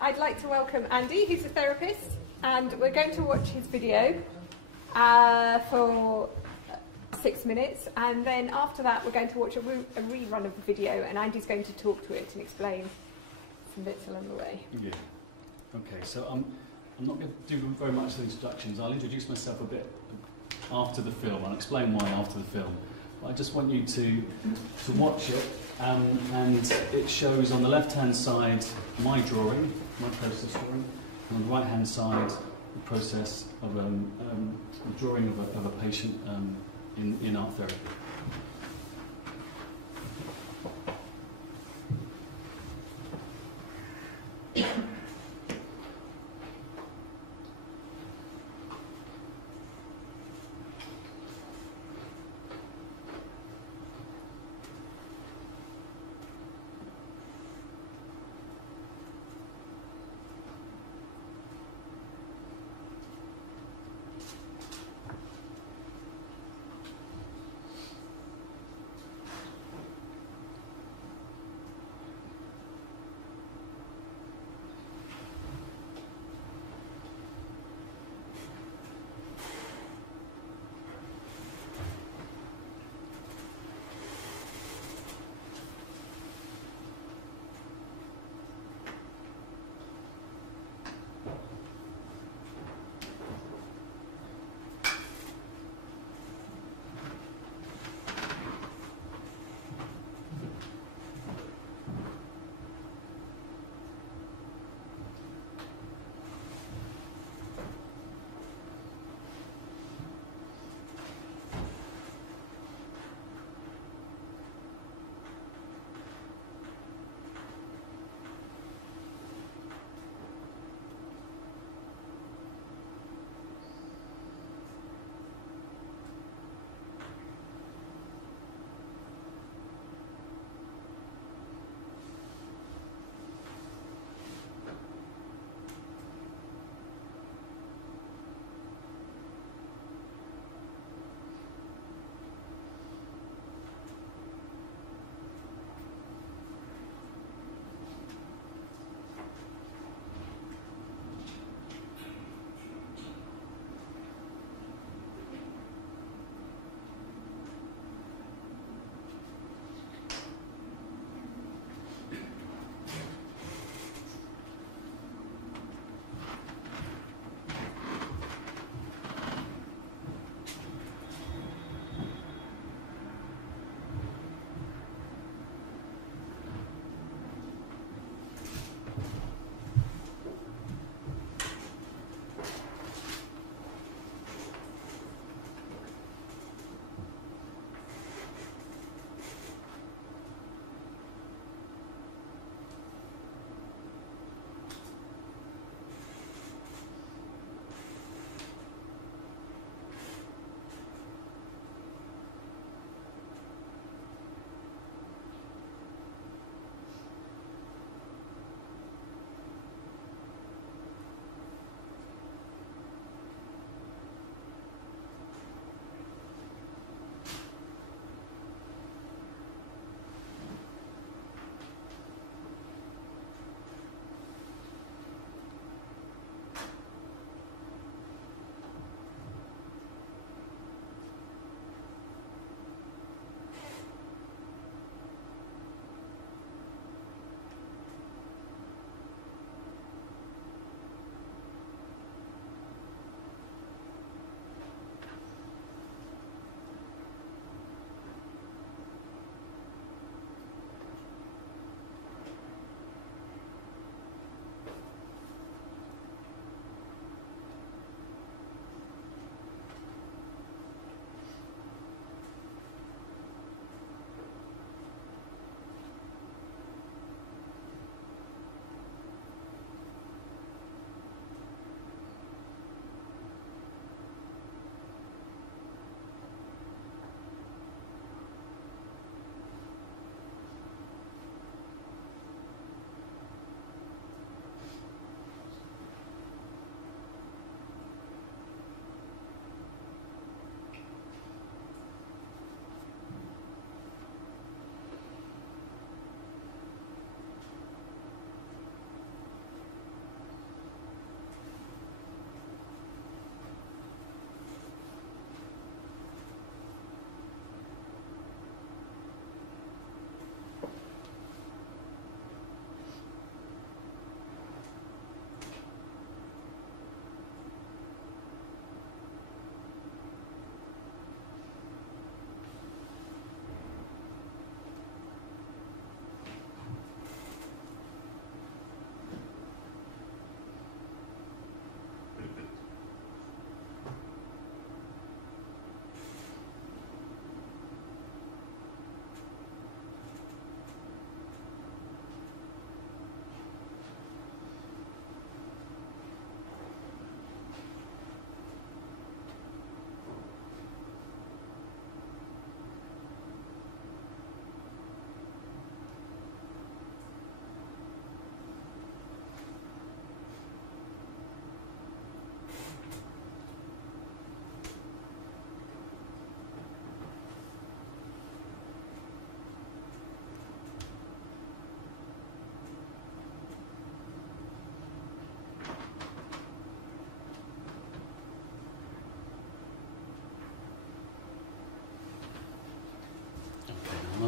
I'd like to welcome Andy, who's a therapist, and we're going to watch his video for 6 minutes, and then after that we're going to watch a rerun of the video, and Andy's going to talk to it and explain some bits along the way. Yeah. Okay, so I'm not going to do very much of the introductions. I'll introduce myself a bit after the film. I'll explain why after the film. But I just want you to watch it, and it shows on the left-hand side my drawing, my process drawing, and on the right-hand side the process of the drawing of a patient in art therapy.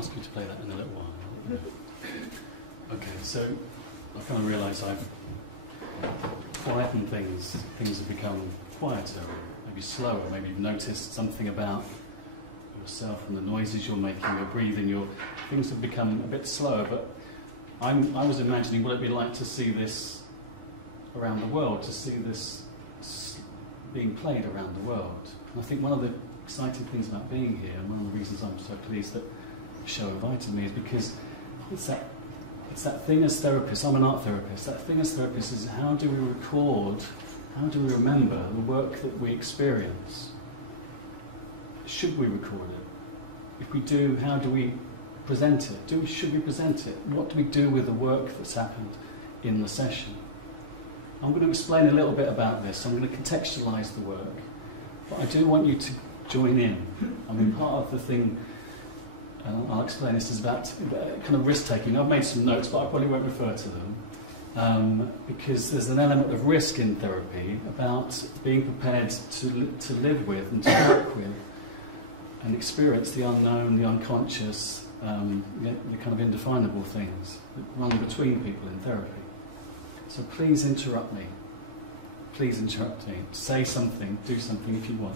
ask you to play that in a little while. Okay, so I kind of realise I've quietened things. Things have become quieter, maybe slower. Maybe you've noticed something about yourself and the noises you're making, your breathing, things have become a bit slower. But I was imagining what it'd be like to see this around the world, to see this being played around the world. And I think one of the exciting things about being here, and one of the reasons I'm so pleased that the show invited me, is because it's that thing as therapists. I'm an art therapist. That thing as therapists is how do we record, how do we remember the work that we experience? Should we record it? If we do, how do we present it? Should we present it? What do we do with the work that's happened in the session? I'm going to explain a little bit about this. I'm going to contextualise the work, but I do want you to join in. I mean, part of the thing, and I'll explain this, is about kind of risk-taking. I've made some notes, but I probably won't refer to them, because there's an element of risk in therapy about being prepared to live with and to work with and experience the unknown, the unconscious, the kind of indefinable things that run between people in therapy. So please interrupt me. Please interrupt me. Say something, do something if you want.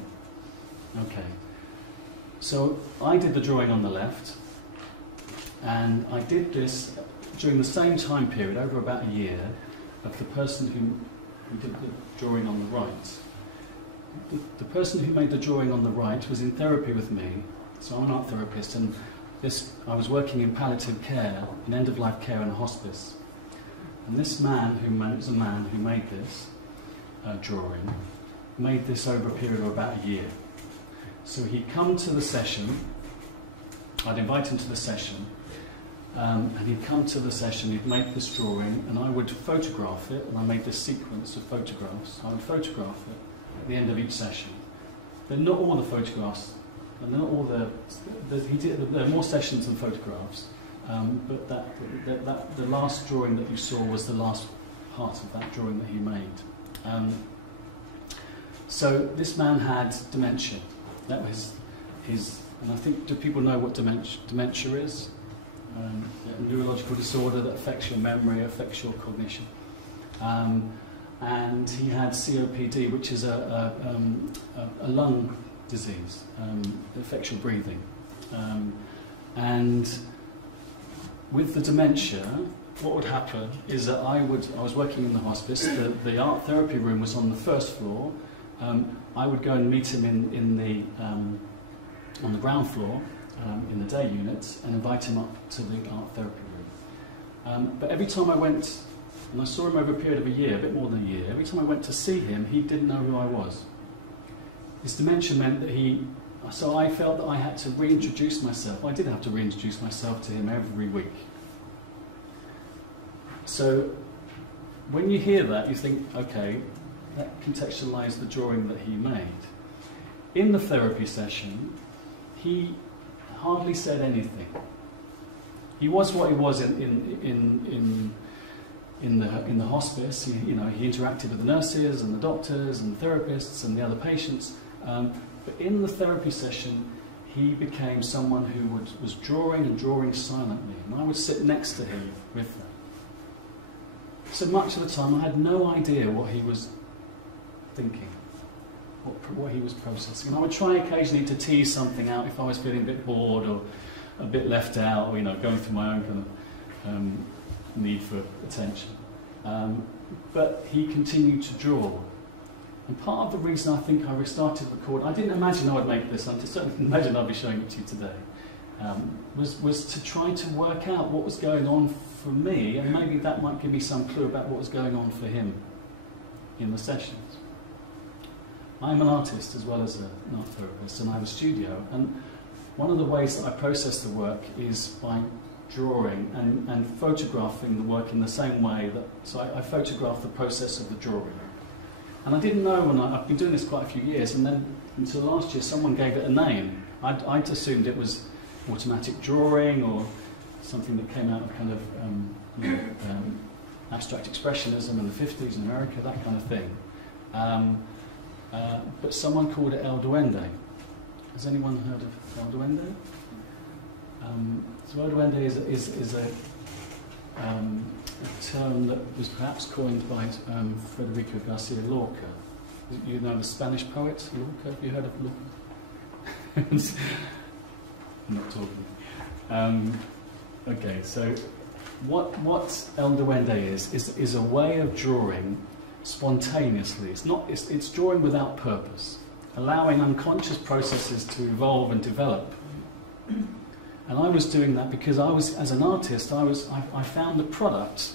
Okay. So I did the drawing on the left, and I did this during the same time period, over about a year, of the person who did the drawing on the right. The person who made the drawing on the right was in therapy with me, so I'm an art therapist, and I was working in palliative care, in end-of-life care in a hospice. And this man, who made this drawing, made this over a period of about a year. So he'd come to the session, I'd invite him to the session, and he'd come to the session, he'd make this drawing, and I would photograph it, and I made this sequence of photographs. I would photograph it at the end of each session. They're not all the photographs, and they're not all there are more sessions than photographs, but the last drawing that you saw was the last part of that drawing that he made. So this man had dementia. That was his, and I think, do people know what dementia is? A neurological disorder that affects your memory, affects your cognition. And he had COPD, which is a lung disease that affects your breathing. And with the dementia, what would happen is that I was working in the hospice, the art therapy room was on the first floor. I would go and meet him on the ground floor, in the day unit, and invite him up to the art therapy room. But every time I went, and I saw him over a period of a year, a bit more than a year, every time I went to see him, he didn't know who I was. His dementia meant that so I felt that I had to reintroduce myself. I did have to reintroduce myself to him every week. So when you hear that, you think, okay, that contextualised the drawing that he made. In the therapy session, he hardly said anything. He was what he was in the hospice. He interacted with the nurses and the doctors and the therapists and the other patients. But in the therapy session, he became someone who was drawing and drawing silently, and I would sit next to him with them. So much of the time, I had no idea what he was thinking, what he was processing. And I would try occasionally to tease something out if I was feeling a bit bored or a bit left out, or going through my own kind of need for attention. But he continued to draw. And part of the reason I think I started recording, I didn't imagine I would make this, I certainly didn't imagine I'd be showing it to you today, was to try to work out what was going on for me, and maybe that might give me some clue about what was going on for him in the sessions. I'm an artist as well as an art therapist, and I have a studio, and one of the ways that I process the work is by drawing and photographing the work in the same way so I photograph the process of the drawing. And I didn't know I've been doing this quite a few years, and then until last year someone gave it a name. I'd assumed it was automatic drawing or something that came out of kind of abstract expressionism in the 50s in America, that kind of thing. But someone called it El Duende. Has anyone heard of El Duende? So Ridley is a term that was perhaps coined by Federico Garcia Lorca. You know the Spanish poet Lorca? Have you heard of Lorca? I'm not talking. Okay, so what El Duende is a way of drawing spontaneously. It's drawing without purpose, allowing unconscious processes to evolve and develop. And I was doing that because as an artist, I found the product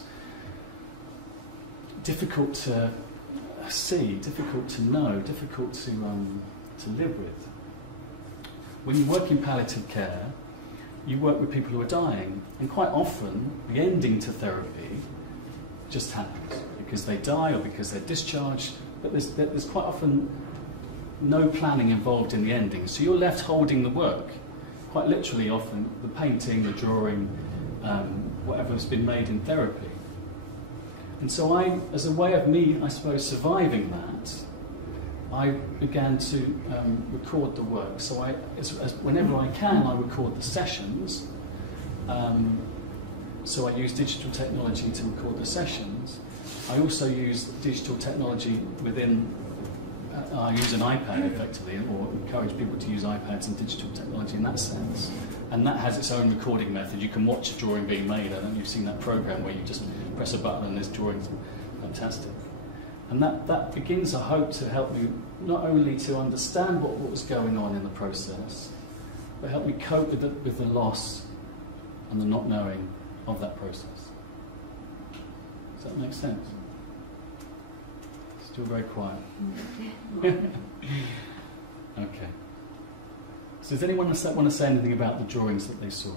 difficult to see, difficult to know, difficult to live with. When you work in palliative care, you work with people who are dying, and quite often the ending to therapy just happens because they die or because they're discharged, but there's quite often no planning involved in the ending, so you're left holding the work, quite literally often, the painting, the drawing, whatever's been made in therapy. And so as a way of me, I suppose, surviving that, I began to record the work. So whenever I can, I record the sessions. So I use digital technology to record the sessions. I also use digital technology within, I use an iPad effectively, or encourage people to use iPads and digital technology in that sense. And that has its own recording method. You can watch a drawing being made. I don't know if you've seen that program where you just press a button and there's drawings. Fantastic. And that begins, I hope, to help me not only to understand what was going on in the process, but help me cope with the loss and the not knowing of that process. Does that make sense? Still very quiet. Okay. So does anyone want to say anything about the drawings that they saw?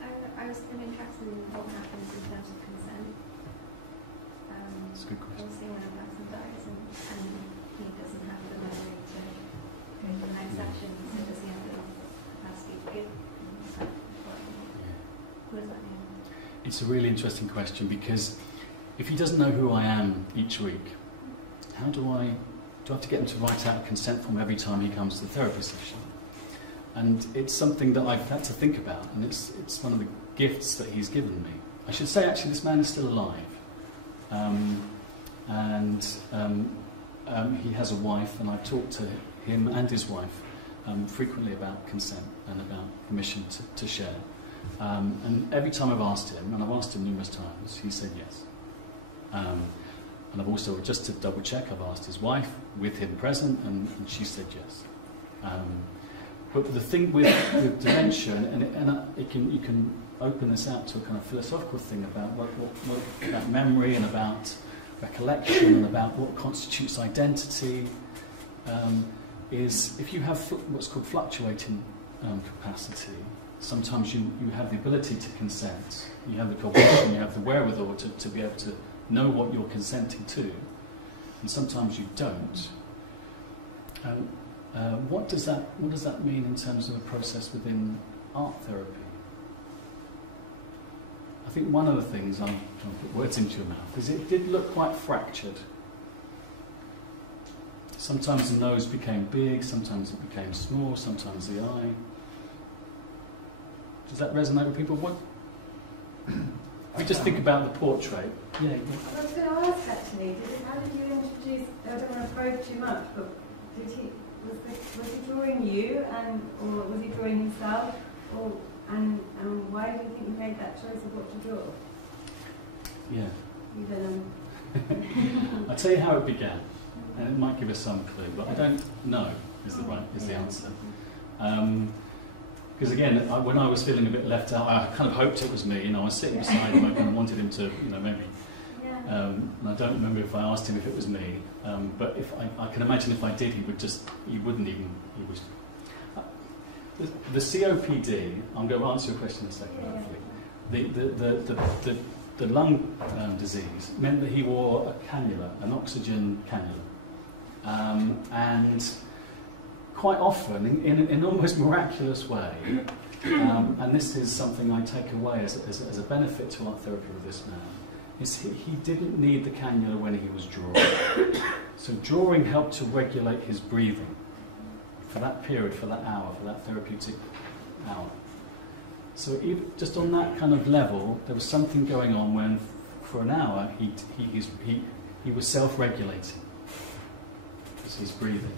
I was interested in what happens in terms of consent. That's a good question. Obviously when a person dies and he doesn't have the memory to go to the next session, so does he have the capacity to give consent? What does that mean? It's a really interesting question, because if he doesn't know who I am each week, how do I have to get him to write out a consent form every time he comes to the therapy session? And it's something that I've had to think about, and it's one of the gifts that he's given me. I should say, actually, this man is still alive. He has a wife, and I've talked to him and his wife frequently about consent and about permission to share. And every time I've asked him, and I've asked him numerous times, he said yes. And I've also, just to double check, I've asked his wife with him present, and she said yes. But the thing with dementia, and you can open this out to a kind of philosophical thing about about memory and about recollection and about what constitutes identity, is if you have what's called fluctuating capacity, sometimes you have the ability to consent, you have the cognition, you have the wherewithal to be able to know what you're consenting to, and sometimes you don't. What does that mean in terms of a process within art therapy? I think one of the things, I'm trying to put words into your mouth, is it did look quite fractured. Sometimes the nose became big, sometimes it became small, sometimes the eye. Does that resonate with people? What? If we just think about the portrait. Yeah. I was going to ask actually, how did you introduce, I don't want to probe too much, but was he drawing you, or was he drawing himself, and why do you think you made that choice of what to draw? Yeah. You don't know. I'll tell you how it began, and it might give us some clue, but I don't know is the answer. Because again, when I was feeling a bit left out, I kind of hoped it was me. I was sitting beside him, I kind of wanted him to, maybe. Yeah. And I don't remember if I asked him if it was me. But if I can imagine if I did, he wouldn't even. He was. The COPD. I'm going to answer your question in a second. Hopefully, the lung disease meant that he wore a cannula, an oxygen cannula, and quite often, in an almost miraculous way, and this is something I take away as a benefit to art therapy with this man, is he didn't need the cannula when he was drawing. So drawing helped to regulate his breathing for that period, for that hour, for that therapeutic hour. So even just on that kind of level, there was something going on when, for an hour, he was self-regulating as he's breathing.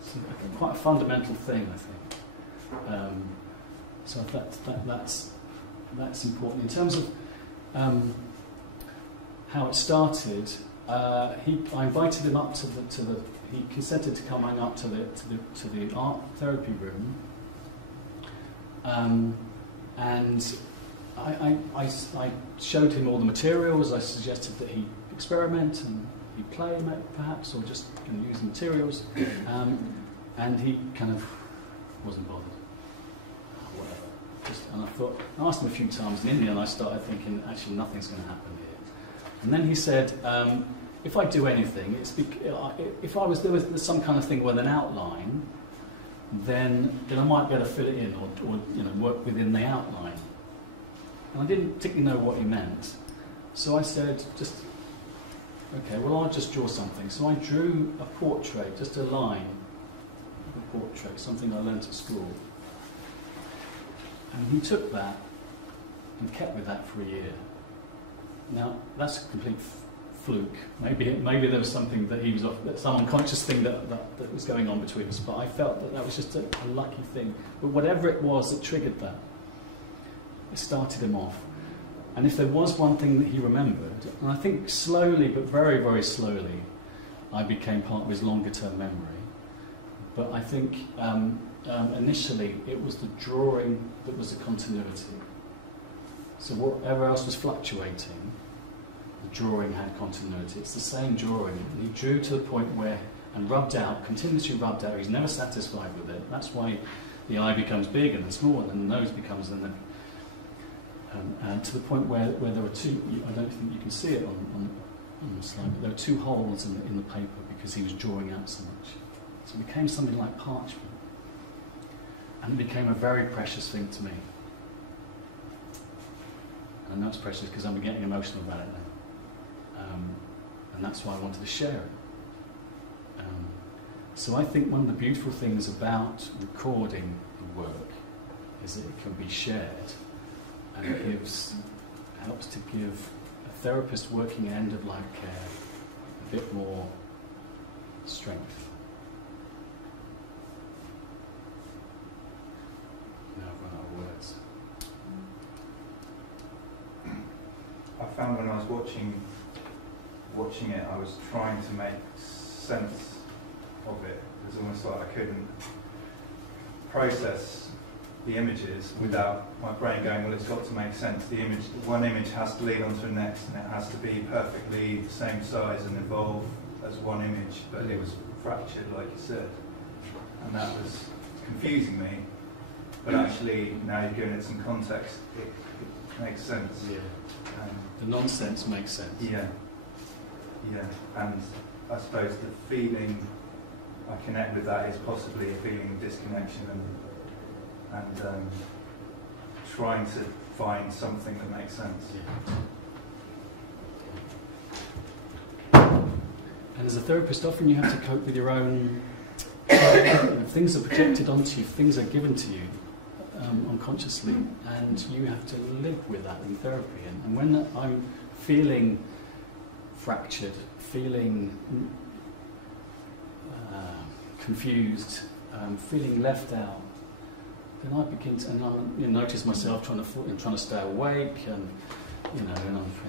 It's quite a fundamental thing, I think. So that's important. In terms of how it started, I invited him up to the. He consented to coming up to the art therapy room, and I showed him all the materials. I suggested that he experiment and he play, perhaps, or just use the materials, and he kind of wasn't bothered. Whatever. And I asked him a few times, and in the end I started thinking, actually nothing's going to happen here. And then he said, if I do anything, if there was some kind of thing with an outline, then I might be able to fill it in or work within the outline. And I didn't particularly know what he meant. So I said, okay, well, I'll just draw something. So I drew a portrait, just a line of a portrait, something I learnt at school. And he took that and kept with that for a year. Now, that's a complete fluke. Maybe there was something that he was some unconscious thing that was going on between us, but I felt that was just a lucky thing. But whatever it was that triggered that, it started him off. And if there was one thing that he remembered, and I think slowly, but very, very slowly, I became part of his longer-term memory. But I think initially it was the drawing that was the continuity. So whatever else was fluctuating, the drawing had continuity. It's the same drawing. And he drew to the point where, and rubbed out, continuously rubbed out. He's never satisfied with it. That's why the eye becomes big and then small, and then the nose becomes, and then to the point where there were two, I don't think you can see it on the slide, but there were two holes in the paper because he was drawing out so much. So it became something like parchment. And it became a very precious thing to me. And I know it's precious because I'm getting emotional about it now. And that's why I wanted to share it. So I think one of the beautiful things about recording the work is that it can be shared, and it helps to give a therapist working in end-of-life care a bit more strength. Now I've run out of words. I found when I was watching it, I was trying to make sense of it. It was almost like I couldn't process the images without my brain going, well, it's got to make sense. The image, one image has to lead on to the next, and it has to be perfectly the same size and evolve as one image, but it was fractured, like you said. And that was confusing me. But actually, now you've given it some context, it makes sense. Yeah. The nonsense makes sense. Yeah. Yeah. And I suppose the feeling I connect with that is possibly a feeling of disconnection and trying to find something that makes sense. Yeah. And as a therapist, often you have to cope with your own things are projected onto you, things are given to you unconsciously, and you have to live with that in therapy. And when I'm feeling fractured, feeling confused, feeling left out, then I begin to, and I notice myself trying to stay awake, and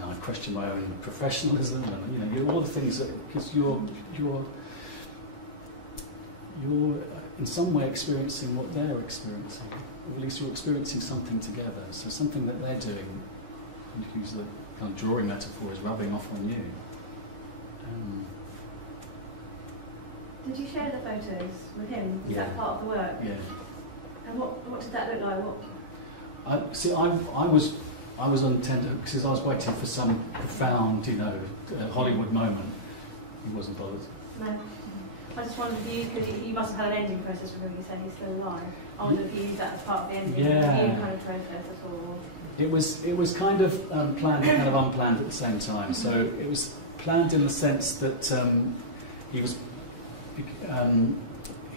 I question my own professionalism, and all the things that, because you're in some way experiencing what they're experiencing, or at least you're experiencing something together. So something that they're doing, and to use the kind of drawing metaphor, is rubbing off on you. Did you share the photos with him? Was Yeah. that part of the work? Yeah. And what did that look like? I was on tender because I was waiting for some profound, Hollywood moment. He wasn't bothered. No. I just wondered if you, because you must have had an ending process with him. You said he's still alive. I wondered if you used that as part of the ending. Yeah. You kind of process at all. It was kind of planned and kind of unplanned at the same time. So it was planned in the sense that he was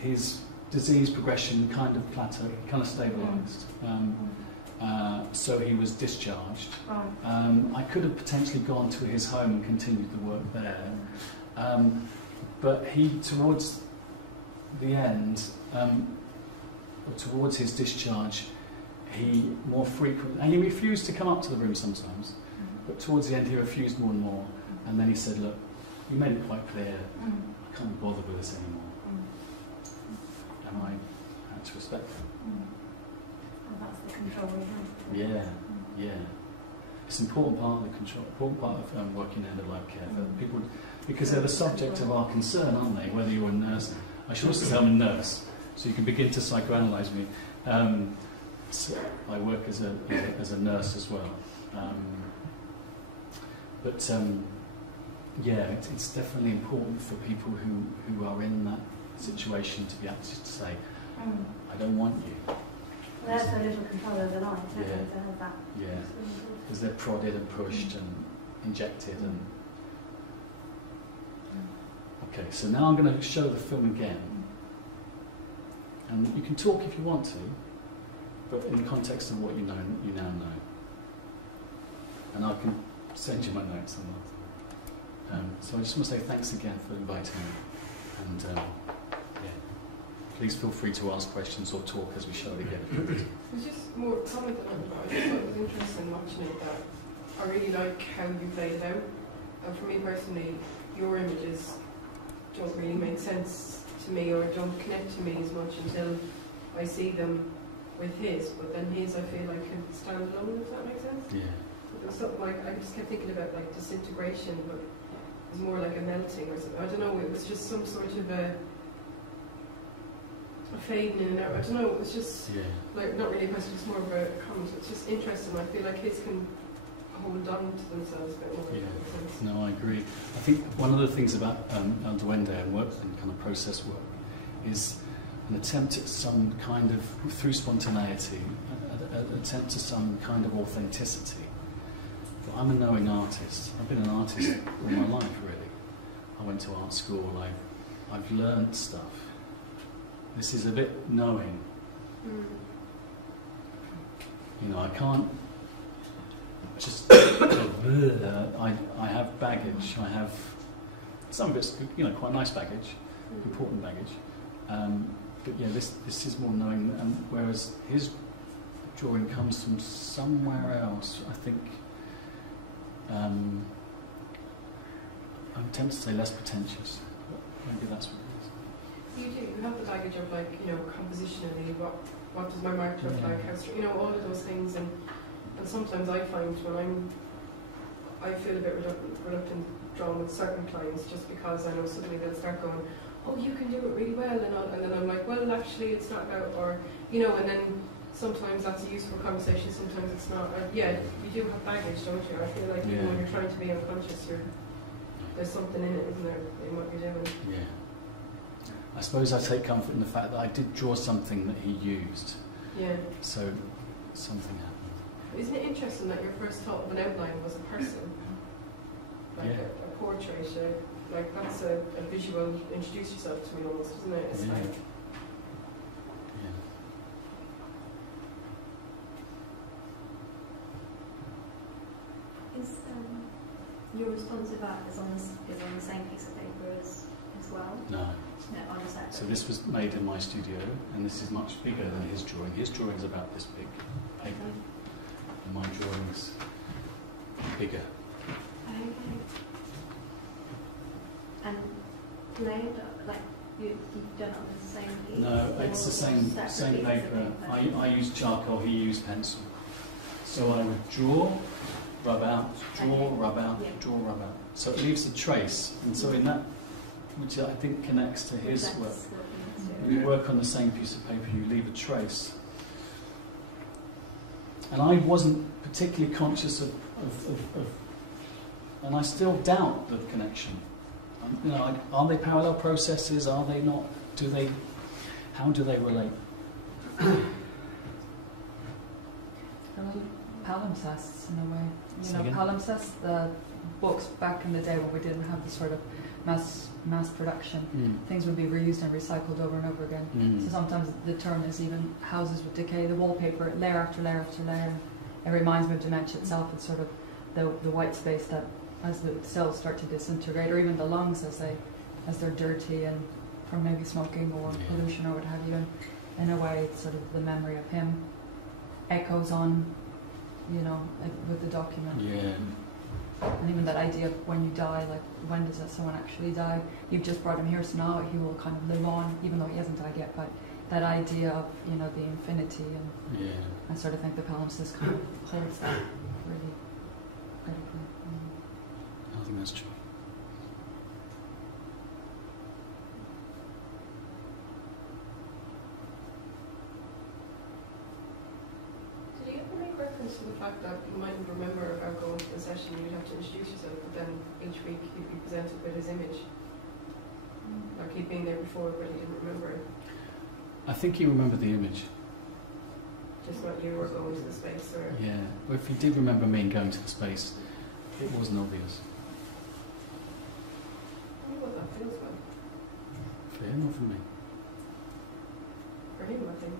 his disease progression kind of plateaued, kind of stabilised, so he was discharged. Right. I could have potentially gone to his home and continued the work there, but he, towards the end, or towards his discharge, he more frequently, and he refused to come up to the room sometimes, but towards the end he refused more and more, and then he said, look, you made it quite clear, I can't be bothered with this anymore. And I had to respect that. And that's the control we have. Yeah, yeah. It's an important part of the control, important part of working end-of-life care for people, because they're the subject of our concern, aren't they? Whether you're a nurse, I should also say I'm a nurse, so you can begin to psychoanalyse me. So I work as a nurse as well, but yeah, it's definitely important for people who are in that situation to be able to say, I don't want you. Well, there's so little control over life, Yeah. to have that. Yeah, because they're prodded and pushed and injected and. Okay, so now I'm going to show the film again, and you can talk if you want to, but in the context of what you now know. And I can send you my notes on that. So I just want to say thanks again for inviting me, and yeah, please feel free to ask questions or talk as we show it again. It was just more comment on it, but I just thought it was interesting watching it that I really like how you played it out. And for me personally, your images don't really make sense to me or don't connect to me as much until I see them with his, but then his I feel like can stand alone, if that makes sense. Yeah. It was something like, I just kept thinking about like disintegration, but it was more like a melting or something. I don't know, it was just some sort of a fading in and out. I don't know, it was just like, not really a question, it's more of a comment. It's just interesting. I feel like his can hold on to themselves a bit more. Yeah. No, I agree. I think one of the things about El Duende and work and kind of process work is an attempt at some kind of, through spontaneity, an attempt at some kind of authenticity. But I'm a knowing artist. I've been an artist all my life, really. I went to art school. I've learned stuff. This is a bit knowing. You know, I can't just. I have baggage. I have some of it's, you know, quite nice baggage, important baggage. But yeah, this is more knowing. Whereas his drawing comes from somewhere else. I think. I'm tempted to say less pretentious, but maybe that's what it is. You do. You have the baggage of, like, you know, compositionally, what does my mark look like? How, you know, all of those things, and sometimes I find when I feel a bit reluctant drawing with certain clients, just because I know suddenly they'll start going, oh, you can do it really well, and then I'm like, well, actually, it's not about, or, you know, and then sometimes that's a useful conversation, sometimes it's not. Yeah, you do have baggage, don't you? I feel like even when you're trying to be unconscious, there's something in it, isn't there, in what you're doing? Yeah. I suppose I take comfort in the fact that I did draw something that he used. Yeah. So something happened. Isn't it interesting that your first thought of an outline was a person? Like a portrait, like that's a visual, introduce yourself to me almost, isn't it? It's like... Is your responsive art is on the same piece of paper as well? No. No, on a separate. So this was made in my studio, and this is much bigger than his drawing. His drawing's about this big paper, and my drawing's bigger. Okay. And layered, like you've done it on the same piece? No, it's the same paper. I use charcoal, he used pencil. So I would draw, rub out, draw, rub out, draw, rub out. So it leaves a trace, and so in that, which I think connects to his work. When you work on the same piece of paper, you leave a trace. And I wasn't particularly conscious of and I still doubt the connection. You know, are they parallel processes? Are they not? How do they relate? Palimpsests in a way. You know, palimpsests, the books back in the day when we didn't have the sort of mass production, things would be reused and recycled over and over again. So sometimes the term is even houses with decay, the wallpaper, layer after layer after layer. It reminds me of dementia itself. It's sort of the white space that, as the cells start to disintegrate, or even the lungs as they're dirty and from maybe smoking or pollution or what have you. And in a way, it's sort of the memory of him echoes on, with the document. Yeah. And even that idea of when you die, like when does someone actually die? You've just brought him here, so now he will kind of live on, even though he hasn't died yet. But that idea of the infinity, and I sort of think the palimpsest kind of holds that really critically. I think that's true. Did you ever make reference to the fact that you mightn't remember about going to the session, you'd have to introduce yourself, but then each week you'd be presented with his image? Like he'd been there before, but he didn't remember it. I think he remembered the image. Just not you were going to the space, or... Yeah, but if he did remember me going to the space, it wasn't obvious. I wonder what that feels like. For him or for me? For him, I think.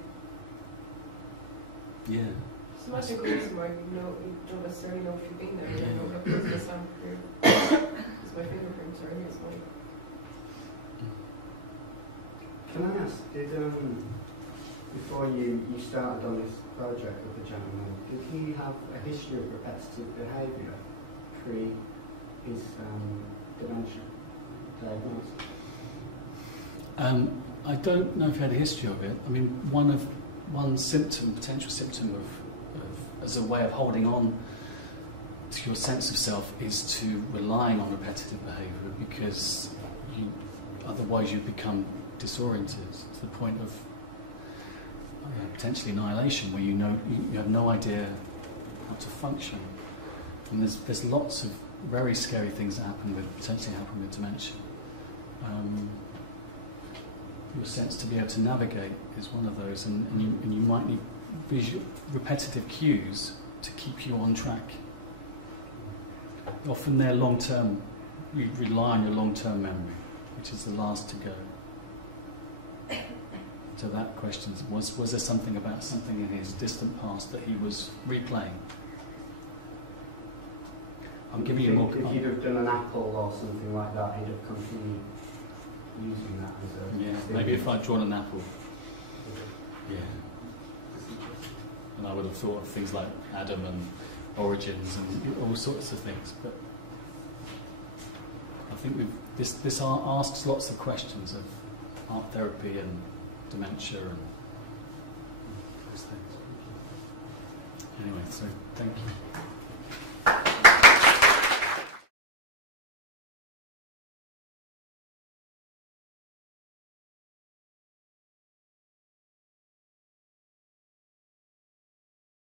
Yeah. So much a good reason why you don't necessarily know if you've been there. You don't know how close the sound here. It's my fingerprints, or here's my... Can I ask, before you started on this project with the gentleman, did he have a history of repetitive behaviour pre his dementia diagnosis? I don't know if he had a history of it. I mean, one symptom, potential symptom of as a way of holding on to your sense of self is to relying on repetitive behaviour, because otherwise you become disoriented to the point of potentially annihilation, where you have no idea how to function. And there's lots of very scary things that potentially happen with dementia. Your sense to be able to navigate is one of those, and you might need repetitive cues to keep you on track. Often they're long-term. You rely on your long-term memory, which is the last to go. So that question was there something about something in his distant past that he was replaying? I'm giving you more. If you'd have done an apple or something like that, he'd have continued using that as a... Maybe if I'd drawn an apple. Yeah. And I would have thought of things like Adam and origins and all sorts of things. But I think this asks lots of questions of art therapy and dementia and those things. Anyway, so thank you.